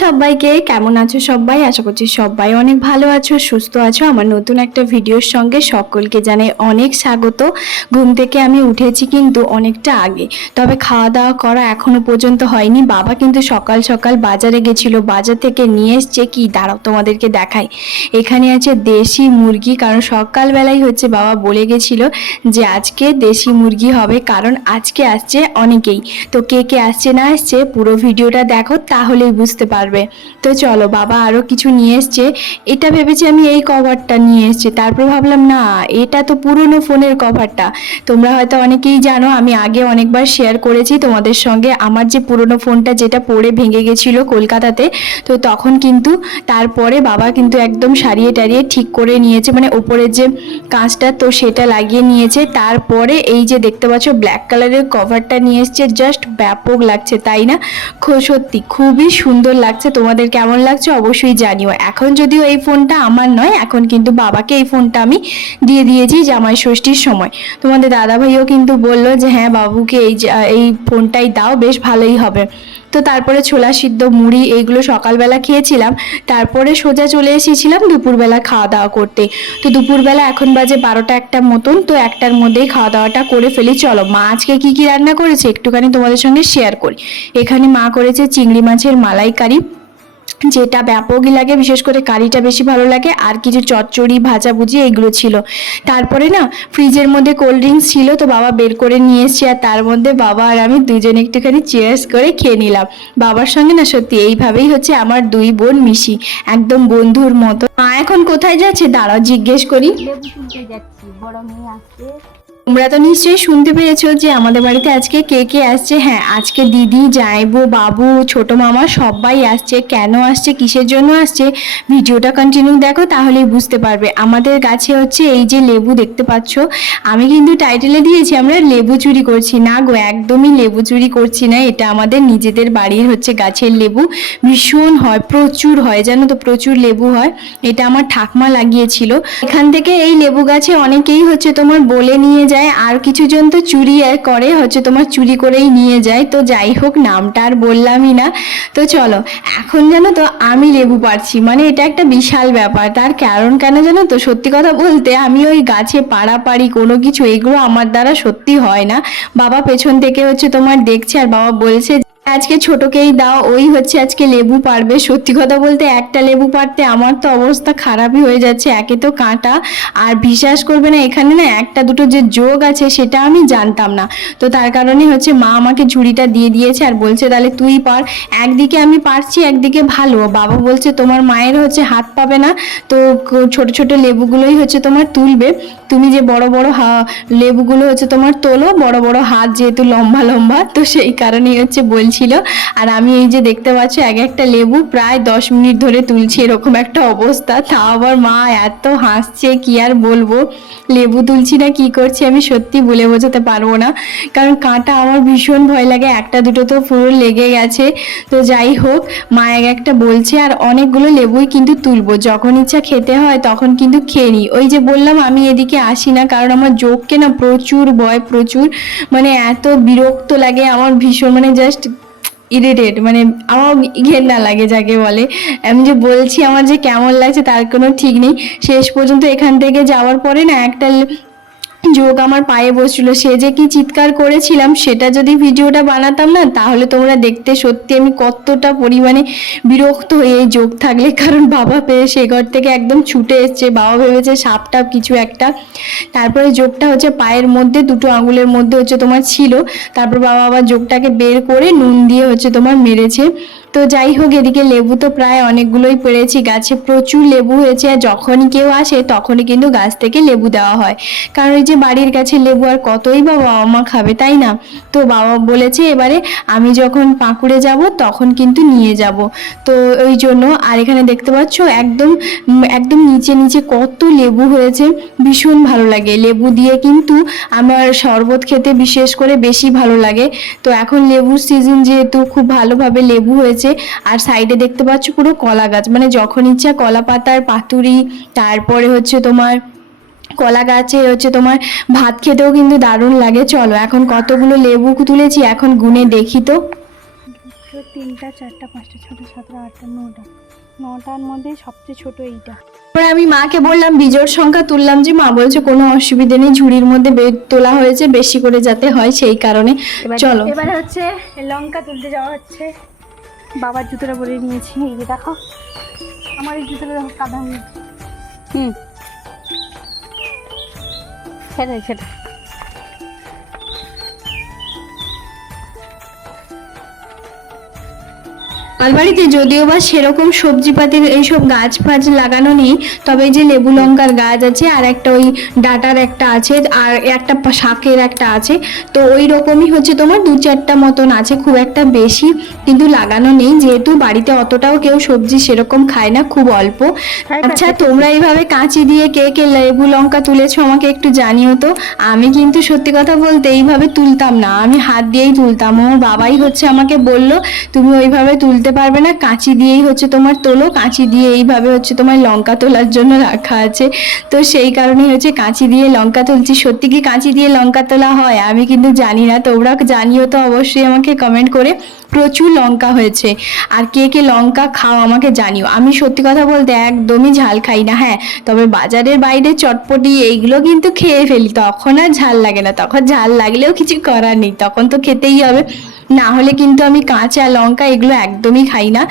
সবাইকে, কেমন আছো সবাই? আশা করছি সবাই অনেক ভালো আছো, সুস্থ আছো। আমার নতুন একটা ভিডিওর সঙ্গে সকলকে জানাই অনেক স্বাগত। ঘুম থেকে আমি উঠেছি কিন্তু অনেকটা আগে, তবে খাওয়া দাওয়া করা এখনো পর্যন্ত হয়নি। বাবা কিন্তু সকাল সকাল বাজারে গেছিল, বাজার থেকে নিয়ে এসছে কি, দাঁড়াও তোমাদেরকে দেখাই। এখানে আছে দেশি মুরগি, কারণ সকালবেলাই হচ্ছে বাবা বলে গেছিল যে আজকে দেশি মুরগি হবে, কারণ আজকে আসছে অনেকেই। তো কে কে আসছে না আসছে পুরো ভিডিওটা দেখো, তাহলেই বুঝতে পারবে। তো চলো, বাবা আরো কিছু নিয়ে এসছে। এটা ভেবেছি আমি এই কভারটা নিয়ে এসছি, তারপর ভাবলাম না, এটা তো পুরনো ফোনের কভারটা। তোমরা হয়তো অনেকেই জানো, আমি আগে অনেকবার শেয়ার করেছি তোমাদের সঙ্গে আমার যে পুরনো ফোনটা যেটা পড়ে ভেঙে গেছিল কলকাতাতে। তো তখন কিন্তু তারপরে বাবা কিন্তু একদম সারিয়ে টারিয়ে ঠিক করে নিয়েছে, মানে ওপরের যে কাঁচটা তো সেটা লাগিয়ে নিয়েছে। তারপরে এই যে দেখতে পাচ্ছ ব্ল্যাক কালারের কভারটা নিয়ে এসছে, জাস্ট ব্যাপক লাগছে তাই না? সত্যি খুবই সুন্দর লাগছে। তোমাদের কেমন লাগছে অবশ্যই জানিও। এখন যদিও এই ফোনটা আমার নয়, এখন কিন্তু বাবাকে এই ফোনটা আমি দিয়ে দিয়েছি জামাই ষষ্ঠীর সময়। তোমাদের দাদা ভাইও কিন্তু বললো যে হ্যাঁ, বাবুকে এই ফোনটাই দাও, বেশ ভালোই হবে। তো তারপরে ছোলা সিদ্ধ, মুড়ি এইগুলো সকালবেলা খেয়েছিলাম। তারপরে সোজা চলে এসেছিলাম দুপুরবেলা খাওয়া দাওয়া করতে। তো দুপুরবেলা এখন বাজে 12টা 1টা মতন, তো 1টার মধ্যেই খাওয়া দাওয়াটা করে ফেলি। চলো, মা আজকে কি কি রান্না করেছে একটুখানি তোমাদের সঙ্গে শেয়ার করি। এখানে মা করেছে চিংড়ি মাছের মালাইকারি, যেটা ব্যাপকই লাগে, বিশেষ করে কারিটা বেশি ভালো লাগে। আর কিছু চচ্চড়ি ভাজাভুজি এগুলো ছিল। তারপরে না, ফ্রিজের মধ্যে কোল্ড ড্রিঙ্কস ছিল, তো বাবা বের করে নিয়ে এসছে, আর তার মধ্যে বাবা আর আমি দুজনে একটুখানি চিয়ার্স করে খেয়ে নিলাম। বাবার সঙ্গে না সত্যি এইভাবেই হচ্ছে আমার দুই বোন মিশি, একদম বন্ধুর মতো। মা এখন কোথায় যাচ্ছে দাঁড়াও জিজ্ঞেস করি। লেবু তুলতে যাচ্ছি, বড় মেয়ে আসছে। তোমরা তো নিশ্চয়ই শুনতে পেরেছো যে আমাদের বাড়িতে আজকে কে কে আসছে। হ্যাঁ, আজকে দিদি, জামাইবু, বাবু, ছোট মামা সবাই আসছে। কেন আসছে, কিসের জন্য আসছে, ভিডিওটা কন্টিনিউ দেখো, তাহলেই বুঝতে পারবে। আমাদের গাছে হচ্ছে এই যে লেবু দেখতে পাচ্ছ, আমি কিন্তু টাইটেলে দিয়েছি আমরা লেবু চুরি করছি না গো, একদমই লেবু চুরি করছি না। এটা আমাদের নিজেদের বাড়ির হচ্ছে গাছের লেবু, ভীষণ হয়, প্রচুর হয়, জানো তো, প্রচুর লেবু হয়। এটা আমার ঠাকমা লাগিয়েছিল। এখান থেকে এই লেবু গাছে অনেকেই হচ্ছে তোমার বলে নিয়ে যায়, আর কিছু জন তো চুরি করে, হচ্ছে তোমার চুরি করেই নিয়ে যায়। তো যাই হোক, নামটা আর বললামই না। তো চলো, এখন জানো তো আমি লেবু পাড়ছি, মানে এটা একটা বিশাল ব্যাপার। তার কারণ কেন জানো তো, সত্যি কথা বলতে আমি ওই গাছে পাড়াপাড়ি কোনো কিছু এগুলো আমার দ্বারা সত্যি হয় না। বাবা পেছন থেকে হচ্ছে তোমার দেখছে, আর বাবা বলছে আজকে ছোটকেই দাও, ওই হচ্ছে আজকে লেবু পারবে। সত্যি কথা বলতে একটা লেবু পারতে আমার তো অবস্থা খারাপই হয়ে যাচ্ছে, একে তো কাঁটা, আর বিশ্বাস করবে না, এখানে না একটা দুটো যে যোগ আছে সেটা আমি জানতাম না। তো তার কারণে হচ্ছে মা আমাকে ঝুড়িটা দিয়ে দিয়েছে, আর বলছে তাহলে তুই পার। একদিকে আমি পারছি, একদিকে ভালো। বাবা বলছে তোমার মায়ের হচ্ছে হাত পাবে না, তো ছোট ছোট লেবুগুলোই হচ্ছে তোমার তুলবে, তুমি যে বড় বড় লেবুগুলো হচ্ছে তোমার তোলো, বড় বড় হাত যেহেতু লম্বা লম্বা, তো সেই কারণেই হচ্ছে বলছিল। আর আমি এই যে দেখতে পাচ্ছ এক একটা লেবু প্রায় 10 মিনিট ধরে তুলছি, এরকম একটা অবস্থা। তা আবার মা এত হাসছে, কি আর বলবো, লেবু তুলছি না কি করছি আমি সত্যি বলে বোঝাতে পারবো না, কারণ কাঁটা আমার ভীষণ ভয় লাগে। একটা দুটো তো পুরো লেগে গেছে। তো যাই হোক, মা এক একটা বলছে, আর অনেকগুলো লেবুই কিন্তু তুলবো, যখন ইচ্ছা খেতে হয় তখন কিন্তু খেয়ে নিই। ওই যে বললাম আমি এদিকে আসি না, কারণ আমার যোগকে না প্রচুর ভয়, প্রচুর, মানে এত বিরক্ত লাগে আমার ভীষণ, মানে জাস্ট ইরিটেট, মানে আমার ঘেন্না লাগে যাকে বলে। আমি যে বলছি আমার যে কেমন লাগছে তার কোনো ঠিক নেই। শেষ পর্যন্ত এখান থেকে যাওয়ার পরে না একটা যোগ আমার পায়ে বসছিল, সে যে কি চিৎকার করেছিলাম, সেটা যদি ভিডিওটা বানাতাম না তাহলে তোমরা দেখতে সত্যি আমি কতটা পরিমাণে বিরক্ত হয়ে এই যোগ থাকলে। কারণ বাবা পেয়ে সে ঘর থেকে একদম ছুটে এসছে, বাবা ভেবেছে সাপ টাপ কিছু একটা। তারপরে যোগটা হচ্ছে পায়ের মধ্যে দুটো আঙুলের মধ্যে হচ্ছে তোমার ছিল। তারপর বাবা আবার যোগটাকে বের করে নুন দিয়ে হচ্ছে তোমার মেরেছে। তো যাই হোক, এদিকে লেবু তো প্রায় অনেকগুলোই পেরেছি, গাছে প্রচুর লেবু হয়েছে। আর যখনই কেউ আসে তখনই কিন্তু গাছ থেকে লেবু দেওয়া হয়, কারণ ওই যে বাড়ির কাছে লেবু আর কতই বা বাবা মা খাবে, তাই না? তো বাবা বলেছে এবারে আমি যখন পাকুড়ে যাব তখন কিন্তু নিয়ে যাব, তো ওই জন্য। আর এখানে দেখতে পাচ্ছ একদম একদম নিচে নিচে কত লেবু হয়েছে, ভীষণ ভালো লাগে লেবু দিয়ে, কিন্তু আমার শরবত খেতে বিশেষ করে বেশি ভালো লাগে। তো এখন লেবুর সিজন যেহেতু, খুব ভালোভাবে লেবু হয়েছে। আর সাইডে দেখতে পাচ্ছ পুরো কলা গাছ, মানে যখন ইচ্ছা কলা পাতার পাতুরি, তারপরে হচ্ছে তোমার কলা গাছে হচ্ছে তোমার ভাত খেতেও কিন্তু দারুণ লাগে। চলো এখন কতগুলো লেবু তুলেছি এখন গুনে দেখি তো। দুটো তিনটা চারটা পাঁচটা ছটা সাতটা আটটা নটার মধ্যে সবচেয়ে ছোট এইটা। এবার আমি মাকে বললাম বিজোড় সংখ্যা তুললাম, যে মা বলছে কোনো অসুবিধা নেই, ঝুড়ির মধ্যে তোলা হয়েছে বেশি করে যাতে হয় সেই কারণে। চলো এবারে হচ্ছে লঙ্কা তুলতে যাওয়া হচ্ছে। বাবার জুতোটা পরে নিয়েছি, এই যে দেখো আমার এই জুতোটা দেখো কাদা হয়ে গেছে। সেটা আলবাড়িতে যদিও বা সেরকম সবজিপাতির এইসব গাছ ফাছ লাগানো নেই, তবে এই যে লেবু লঙ্কার গাছ আছে, আর একটা ওই ডাটার একটা আছে, আর একটা শাকের একটা আছে। তো ওই রকমই হচ্ছে তোমার দু চারটা মতন আছে, খুব একটা বেশি কিন্তু লাগানো নেই, যেহেতু বাড়িতে অতটাও কেউ সবজি সেরকম খায় না, খুব অল্প। আচ্ছা, তোমরা এইভাবে কাঁচি দিয়ে কে কে লেবু লঙ্কা তুলেছো আমাকে একটু জানিও তো। আমি কিন্তু সত্যি কথা বলতে এইভাবে তুলতাম না, আমি হাত দিয়েই তুলতাম। আমার বাবাই হচ্ছে আমাকে বললো তুমি ওইভাবে তুলতে পারবে না, কাঁচি দিয়েই হচ্ছে তোমার তোলো, কাঁচি দিয়ে এইভাবে হচ্ছে তোমার লঙ্কা তোলার জন্য রাখা আছে। তো সেই কারণেই হচ্ছে কাঁচি দিয়ে লঙ্কা তুলছি। সত্যি কি কাঁচি দিয়ে লঙ্কা তোলা হয়? আমি কিন্তু জানি না, তোমরা জানিও তো অবশ্যই আমাকে কমেন্ট করে। প্রচুর লঙ্কা হয়েছে, আর কে কে লঙ্কা খাও আমাকে জানিও। আমি সত্যি কথা বলতে একদমই ঝাল খাই না। হ্যাঁ, তবে বাজারের বাইরে চটপটি এইগুলো কিন্তু খেয়ে ফেলি, তখন আর ঝাল লাগে না। তখন ঝাল লাগলেও কিছু করার নেই, তখন তো খেতেই হবে, না হলে কিন্তু আমি কাঁচা লঙ্কা এগুলো একদমই খাই না।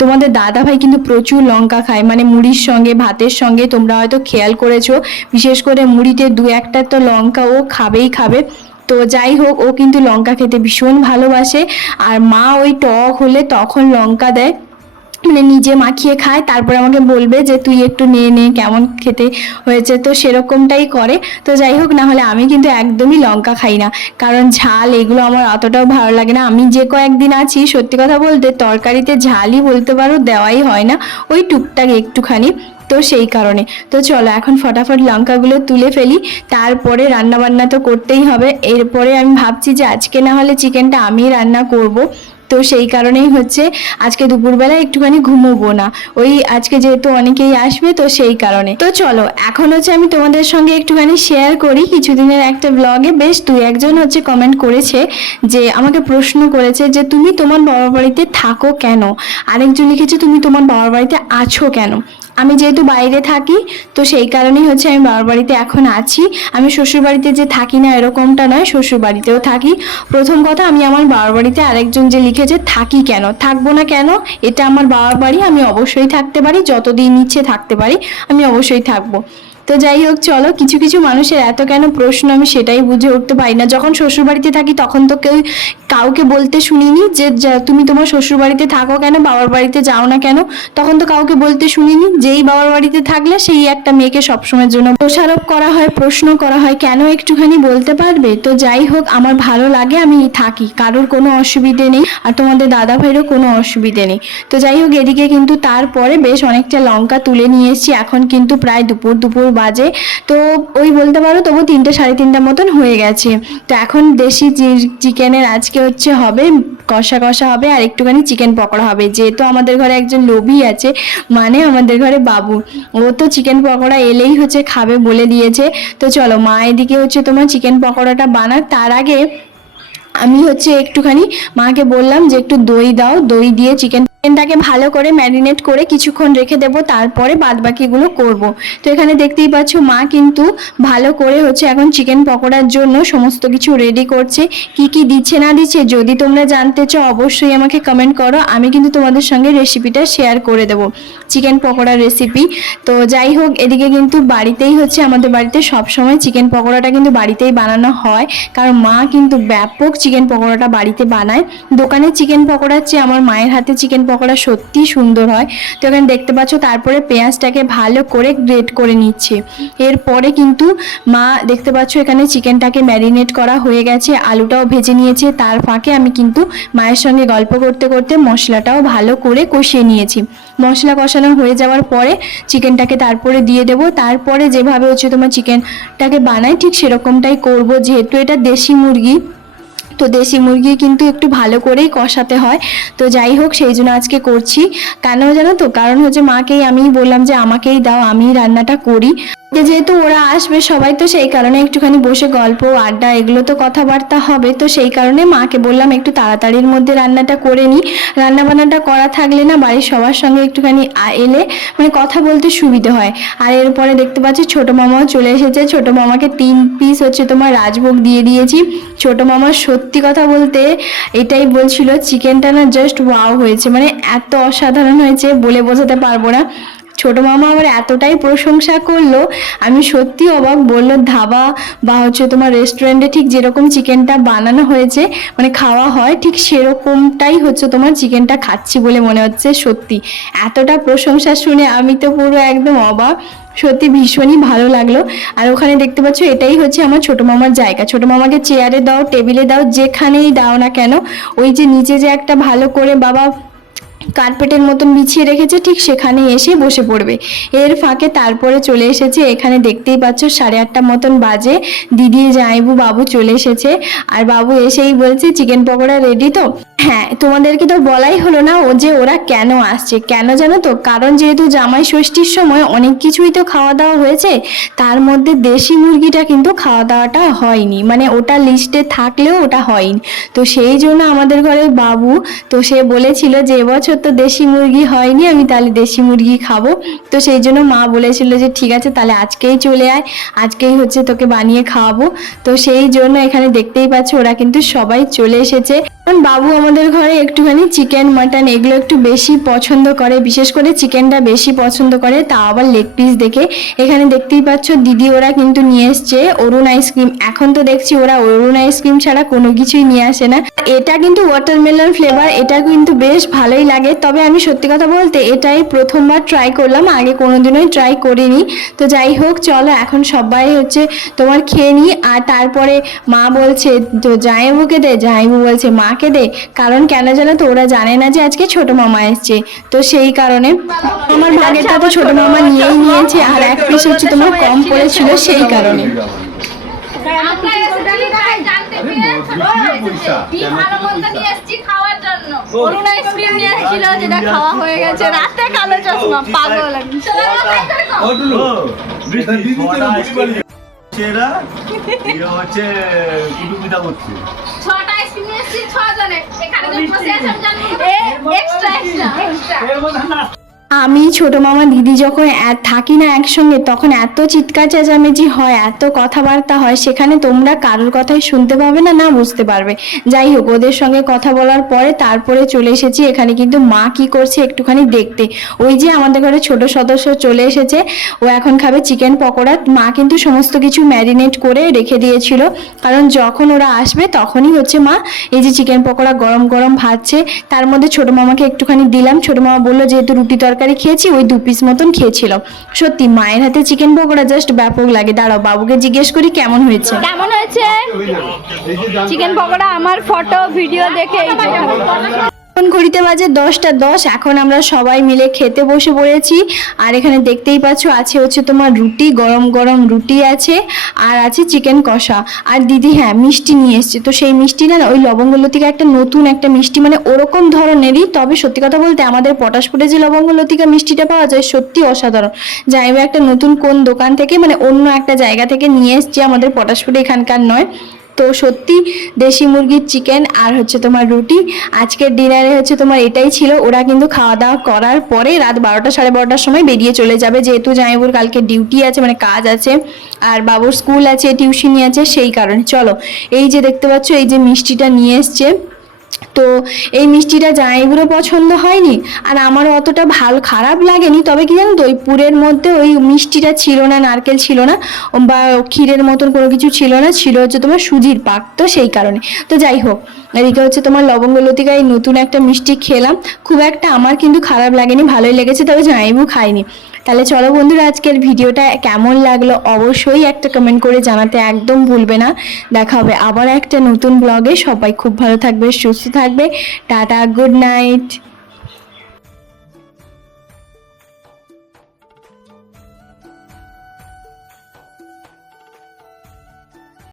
তোমাদের দাদা ভাই কিন্তু প্রচুর লঙ্কা খায়, মানে মুড়ির সঙ্গে ভাতের সঙ্গে, তোমরা হয়তো খেয়াল করেছো, বিশেষ করে মুড়িতে দু একটা তো লঙ্কা ও খাবেই খাবে। তো যাই হোক, ও কিন্তু লঙ্কা খেতে ভীষণ ভালোবাসে, আর মা ওই টক হলে তখন লঙ্কা দেয়, মানে নিজে মাখিয়ে খায়, তারপরে আমাকে বলবে যে তুই একটু নিয়ে নে কেমন খেতে হয়েছে, তো সেরকমটাই করে। তো যাই হোক, না হলে আমি কিন্তু একদমই লঙ্কা খাই না, কারণ ঝাল এগুলো আমার অতটাও ভালো লাগে না। আমি যে কয়েকদিন আছি সত্যি কথা বলতে তরকারিতে ঝালই বলতে পারো দেওয়াই হয় না, ওই টুকটাক একটুখানি। তো সেই কারণে তো চলো এখন ফটাফট লঙ্কাগুলো তুলে ফেলি, তারপরে রান্না বান্না তো করতেই হবে। এরপরে আমি ভাবছি যে আজকে না হলে চিকেনটা আমি রান্না করব। তো সেই কারণেই হচ্ছে আজকে দুপুরবেলা একটুখানি ঘুমোবো না, ওই আজকে যেহেতু অনেকেই আসবে তো সেই কারণে। তো চলো এখন হচ্ছে আমি তোমাদের সঙ্গে একটুখানি শেয়ার করি কিছুদিনের একটা ব্লগে। বেশ দুই একজন হচ্ছে কমেন্ট করেছে, যে আমাকে প্রশ্ন করেছে যে তুমি তোমার বাবার বাড়িতে থাকো কেন, আরেকজন লিখেছে তুমি তোমার বাবার বাড়িতে আছো কেন। আমি যেহেতু বাইরে থাকি তো সেই কারণেই হচ্ছে আমি বাবার বাড়িতে এখন আছি। আমি শ্বশুর বাড়িতে যে থাকি না এরকমটা নয়, শ্বশুর বাড়িতেও থাকি। প্রথম কথা, আমি আমার বাবার বাড়িতে আরেকজন যে লিখেছে থাকি কেন, থাকবো না কেন, এটা আমার বাবার বাড়ি, আমি অবশ্যই থাকতে পারি, যতদিন ইচ্ছে থাকতে পারি, আমি অবশ্যই থাকবো। তো যাই হোক চলো, কিছু কিছু মানুষের এত কেন প্রশ্ন আমি সেটাই বুঝে উঠতে পারি না। যখন শ্বশুর বাড়িতে থাকি তখন তো কাউকে বলতে শুনিনি যে তুমি তোমার শ্বশুর বাড়িতে থাকো কেন, বাবার বাড়িতে যাও না কেন, তখন তো কাউকে বলতে শুনিনি। যেই বাবার বাড়িতে থাকলে সেই একটা মেয়েকে সবসময়ের জন্য দোষারোপ করা হয়, প্রশ্ন করা হয়, কেন একটুখানি বলতে পারবে। তো যাই হোক, আমার ভালো লাগে, আমি থাকি, কারোর কোনো অসুবিধে নেই, আর তোমাদের দাদা ভাইয়েরও কোনো অসুবিধে নেই। তো যাই হোক, এদিকে কিন্তু তারপরে বেশ অনেকটা লঙ্কা তুলে নিয়ে এসেছি, এখন কিন্তু প্রায় দুপুর বাজে। তো ওই বলতে পারো তবু 3টে সাড়ে 3টা মতন হয়ে গেছে। তো এখন দেশি চিকেনের আজকে হচ্ছে হবে কষা কষা হবে, আর একটুখানি চিকেন পকোড়া হবে। যেহেতু আমাদের ঘরে একজন লোভী আছে, মানে আমাদের ঘরে বাবু, ও তো চিকেন পকোড়া এলেই হচ্ছে খাবে বলে দিয়েছে। তো চলো মা এদিকে হচ্ছে তোমার চিকেন পকোড়াটা বানাক, তার আগে আমি হচ্ছে একটুখানি মাকে বললাম যে একটু দই দাও, দই দিয়ে চিকেনটাকে ভালো করে ম্যারিনেট করে কিছুক্ষণ রেখে দেবো, তারপরে বাদবাকিগুলো করব। তো এখানে দেখতেই পাচ্ছ মা কিন্তু ভালো করে হচ্ছে এখন চিকেন পকোড়ার জন্য সমস্ত কিছু রেডি করছে। কি কি দিচ্ছে না দিচ্ছে যদি তোমরা জানতে চাও অবশ্যই আমাকে কমেন্ট করো, আমি কিন্তু তোমাদের সঙ্গে রেসিপিটা শেয়ার করে দেবো, চিকেন পকোড়ার রেসিপি। তো যাই হোক, এদিকে কিন্তু বাড়িতেই হচ্ছে আমাদের বাড়িতে সবসময় চিকেন পকোড়াটা কিন্তু বাড়িতেই বানানো হয়, কারণ মা কিন্তু ব্যাপক চিকেন পকোড়াটা বাড়িতে বানায়। দোকানের চিকেন পকোড়ার চেয়ে আমার মায়ের হাতে চিকেন পকোড়া সত্যি সুন্দর হয়। তো এখানে দেখতে পাচ্ছ তারপরে পেঁয়াজটাকে ভালো করে গ্রেট করে নিচ্ছে। এরপরে কিন্তু মা দেখতে পাচ্ছ এখানে চিকেনটাকে ম্যারিনেট করা হয়ে গেছে, আলুটাও ভেজে নিয়েছে। তার ফাঁকে আমি কিন্তু মায়ের সঙ্গে গল্প করতে করতে মশলাটাও ভালো করে কষিয়ে নিয়েছি। মশলা কষানো হয়ে যাওয়ার পরে চিকেনটাকে তারপরে দিয়ে দেবো। তারপরে যেভাবে হচ্ছে তোমার চিকেনটাকে বানাই ঠিক সেরকমটাই করব, যেহেতু এটা দেশি মুরগি, তো দেশি মুরগি কিন্তু একটু ভালো করেই কষাতে হয়। তো যাই হোক, সেই জন্য আজকে করছি। কেন জানো তো, কারণ হচ্ছে মাকেই আমি বললাম যে আমাকেই দাও, আমি রান্নাটা করি। যেহেতু ওরা আসবে সবাই, তো সেই কারণে একটুখানি বসে গল্প আড্ডা এগুলো তো কথাবার্তা হবে, তো সেই কারণে মাকে বললাম একটু তাড়াতাড়ির মধ্যে রান্নাটা করে নিই। রান্না বান্নাটা করা থাকলে না বাড়ির সবার সঙ্গে একটুখানি এলে মানে কথা বলতে সুবিধে হয়। আর এরপরে দেখতে পাচ্ছি ছোটো মামাও চলে এসেছে। ছোটো মামাকে 3 পিস হচ্ছে তোমার রাজভোগ দিয়ে দিয়েছি। ছোটো মামার সত্যি কথা বলতে এটাই বলছিল, চিকেনটা না জাস্ট ওয়াও হয়েছে, মানে এত অসাধারণ হয়েছে বলে বোঝাতে পারবো না। ছোট মামা আমার এতটাই প্রশংসা করলো, আমি সত্যি অবাক। বললো ধাবা বা হচ্ছে তোমার রেস্টুরেন্টে ঠিক যেরকম চিকেনটা বানানো হয়েছে মানে খাওয়া হয় ঠিক সেরকমটাই হচ্ছে তোমার চিকেনটা খাচ্ছি বলে মনে হচ্ছে। সত্যি এতটা প্রশংসা শুনে আমি তো পুরো একদম অবাক, সত্যি ভীষণই ভালো লাগলো। আর ওখানে দেখতে পাচ্ছ এটাই হচ্ছে আমার ছোট মামার জায়গা। ছোট মামাকে চেয়ারে দাও, টেবিলে দাও, যেখানেই দাও না কেন, ওই যে নিচে যে একটা ভালো করে বাবা কার্পেটের মতন বিছিয়ে রেখেছে ঠিক সেখানে এসে বসে পড়বে। এর ফাঁকে তারপরে চলে এসেছে এখানে, দেখতেই পাচ্ছ 8:30 মতন বাজে। দিদি জামাইবু বাবু চলে এসেছে। আর বাবু এসেই বলছে চিকেন পকোড়া রেডি তো। হ্যাঁ, তোমাদেরকে তো বলাই হলো না ও যে ওরা কেন আসছে। কেন জানো তো? কারণ যেহেতু জামাই ষষ্ঠীর সময় অনেক কিছুই তো খাওয়া দাওয়া হয়েছে, তার মধ্যে দেশি মুরগিটা কিন্তু খাওয়া দাওয়াটা হয়নি, মানে ওটা লিস্টে থাকলেও ওটা হয়নি। তো সেই জন্য আমাদের ঘরের বাবু তো সে বলেছিল যে এবছর তো দেশি মুরগি হয়নি, আমি তাহলে দেশি মুরগি খাবো। তো সেই জন্য মা বলেছিল যে ঠিক আছে তাহলে আজকেই চলে আয়, আজকেই হচ্ছে তোকে বানিয়ে খাওয়াবো। তো সেই জন্য এখানে দেখতেই পাচ্ছ ওরা কিন্তু সবাই চলে এসেছে। কারণ বাবু আমাদের ঘরে একটুখানি চিকেন মাটন এগুলো একটু বেশি পছন্দ করে, বিশেষ করে চিকেনটা বেশি পছন্দ করে, তা আবার লেগ পিস দেখে। এখানে দেখতেই পাচ্ছ দিদি ওরা কিন্তু নিয়ে এসছে অরুণ আইসক্রিম। এখন তো দেখছি ওরা অরুণ আইসক্রিম ছাড়া কোনো কিছুই নিয়ে আসে না। এটা কিন্তু ওয়াটারমেলন ফ্লেভার, এটা কিন্তু বেশ ভালোই লাগে। তবে আমি সত্যি কথা বলতে এটাই প্রথমবার ট্রাই করলাম, আগে কোনোদিনই ট্রাই করিনি। তো যাই হোক চলো এখন সবাই হচ্ছে তোমার খেয়ে নিই। আর তারপরে মা বলছে তো জামাইবুকে দে, জামাইবু বলছে মাকে দে। কারণ কেন জানো তো? ওরা জানে না যে আজকে ছোট মামা এসছে, তো সেই কারণে আমার ভাগেরটা তো ছোট মামা নিয়েই নিয়েছে। আর এক পিস হচ্ছে তোমার কম পড়েছিল সেই কারণে। আমরা এসেছি তাই জানতে পেরে কি ভালো মন্দ নিয়ে এসেছি খাওয়ার জন্য। অরুণ আইসক্রিম নিয়ে এসেছিল যেটা খাওয়া হয়ে গেছে। রাতে কালো চশমা পাগল আমি। ছটা আইসক্রিম নিয়ে এসেছি 6 জনে। এখানে যে বসে আছেন জানেন এক্সট্রা এক্সট্রা। আমি ছোট মামা দিদি যখন থাকি না একসঙ্গে তখন এত চিৎকার চেঁচামেচি হয়, এত কথাবার্তা হয়, সেখানে তোমরা কারোর কথাই শুনতে পাবে না, না বুঝতে পারবে। যাই হোক ওদের সঙ্গে কথা বলার পরে তারপরে চলে এসেছি এখানে কিন্তু মা কি করছে একটুখানি দেখতে। ওই যে আমাদের ঘরে ছোট সদস্য চলে এসেছে, ও এখন খাবে চিকেন পকোড়া। মা কিন্তু সমস্ত কিছু ম্যারিনেট করে রেখে দিয়েছিল, কারণ যখন ওরা আসবে তখনই হচ্ছে মা এই যে চিকেন পকোড়া গরম গরম ভাজছে। তার মধ্যে ছোট মামাকে একটুখানি দিলাম। ছোট মামা বললো যেহেতু রুটি তরকারি খেয়েছি ওই 2 পিস মতন খেয়েছিল। সত্যি মায়ের হাতে চিকেন পকোড়া জাস্ট ব্যাপক লাগে। দাঁড়াও বাবুকে জিজ্ঞেস করি কেমন হয়েছে। কেমন হয়েছে চিকেন পকোড়া? আমার ফটো ভিডিও দেখে এখন ঘড়িতে বাজে 10টা 10। এখন আমরা সবাই মিলে খেতে বসে পড়েছি। আর এখানে দেখতেই পাচ্ছ আছে হচ্ছে তোমার রুটি, গরম গরম রুটি আছে, আর আছে চিকেন কষা। আর দিদি হ্যাঁ মিষ্টি নিয়ে এসছে। তো সেই মিষ্টি না ওই লবঙ্গলতিকা একটা নতুন একটা মিষ্টি, মানে ওরকম ধরনেরই, তবে সত্যি কথা বলতে আমাদের পটাশপুরে যে লবঙ্গলতিকা মিষ্টিটা পাওয়া যায় সত্যি অসাধারণ। যাইবে একটা নতুন কোন দোকান থেকে মানে অন্য একটা জায়গা থেকে নিয়ে এসছে, আমাদের পটাশপুরে এখানকার নয়। তো সত্যি দেশি মুরগির চিকেন আর হচ্ছে তোমার রুটি আজকের ডিনারে হচ্ছে তোমার এটাই ছিল। ওরা কিন্তু খাওয়া দাওয়া করার পরে রাত 12টা 12:30টার সময় বেরিয়ে চলে যাবে, যেহেতু জামাইবুর কালকে ডিউটি আছে মানে কাজ আছে, আর বাবুর স্কুল আছে, টিউশনি আছে, সেই কারণে। চলো এই যে দেখতে পাচ্ছ এই যে মিষ্টিটা নিয়ে এসছে। তো এই মিষ্টিটা জামাইবুরও পছন্দ হয়নি আর আমারও অতটা ভালো খারাপ লাগেনি। তবে কি জানো তো ওই পুরের মধ্যে ওই মিষ্টিটা ছিল না, নারকেল ছিল না বা ক্ষীরের মতন কোনো কিছু ছিল না, ছিল হচ্ছে তোমার সুজির পাক। তো সেই কারণে তো যাই হোক এদিকে হচ্ছে তোমার লবঙ্গলতিকা এই নতুন একটা মিষ্টি খেলাম, খুব একটা আমার কিন্তু খারাপ লাগেনি, ভালোই লেগেছে, তবে জামাইবু খাইনি। তাহলে চলো বন্ধুরা আজকের ভিডিওটা কেমন লাগলো অবশ্যই একটা কমেন্ট করে জানাতে একদম ভুলবে না। দেখা হবে আবার একটা নতুন ব্লগে। সবাই খুব ভালো থাকবে, সুস্থ থাকবে। Tata, good night.